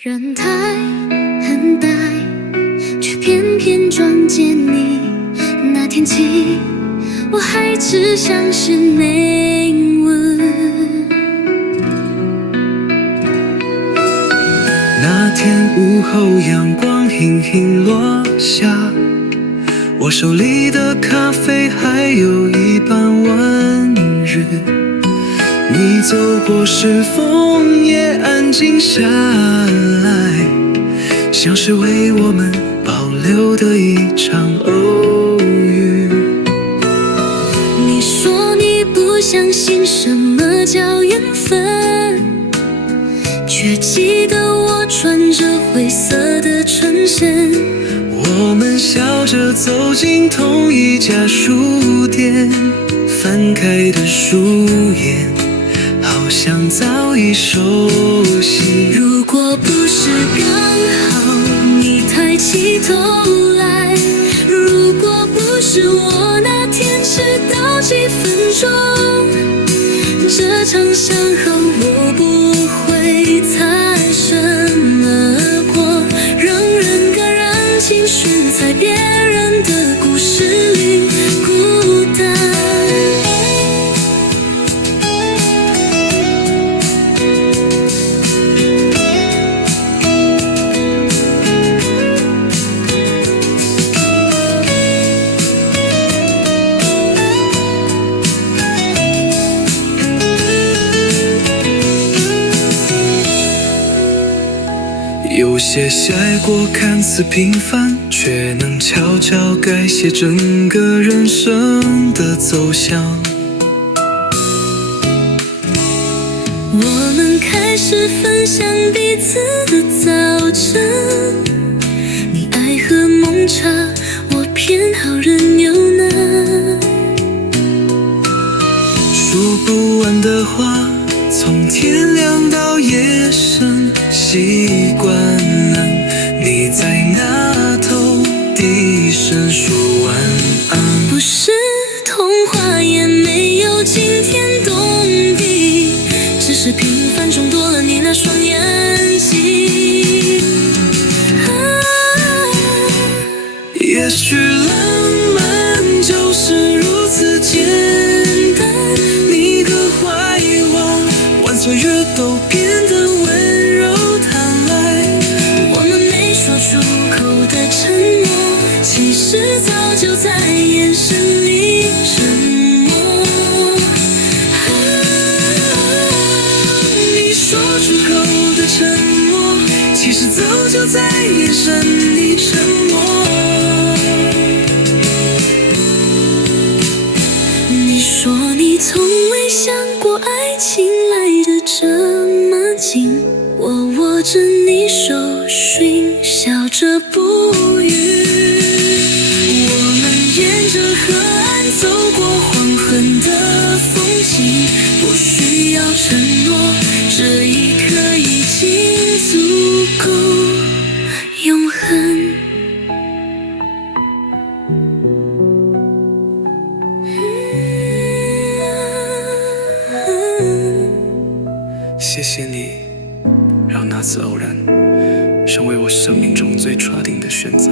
人太很呆，却偏偏撞见你。那天起，我还只像是没吻。那天午后，阳光轻轻落下，我手里的咖啡还有一半温热。你走过时，风也安静下来，像是为我们保留的一场偶遇。你说你不相信什么叫缘分，却记得我穿着灰色的衬衫。我们笑着走进同一家书店，翻开的书页好像早已熟悉。如果不是刚好你抬起头来，如果不是我那天迟到几分钟，这场相好我不会擦身而过，让人感染情绪，在别人的故事里孤单。有些爱过看似平凡，却能悄悄改写整个人生的走向。我们开始分享彼此的早晨，你爱喝蒙茶，我偏好热牛奶。说不完的话，从天亮到夜深，习惯了你在那头低声说晚安。不是童话，也没有惊天动地，只是平凡中多了你那双眼睛。也许浪漫就是如此简单，你的怀抱万岁月都变得温柔坦白。我们没说出口的承诺，其实早就在眼神里沉默。你说出口的承诺，其实早就在眼神里沉默。你说你从未想过爱情来得这么近，我握着你手心，笑着不语。我们沿着河岸走过黄昏的风景，不需要承诺，这一刻已经足够永恒。谢谢你，让那次偶然成为我生命中最确定的选择。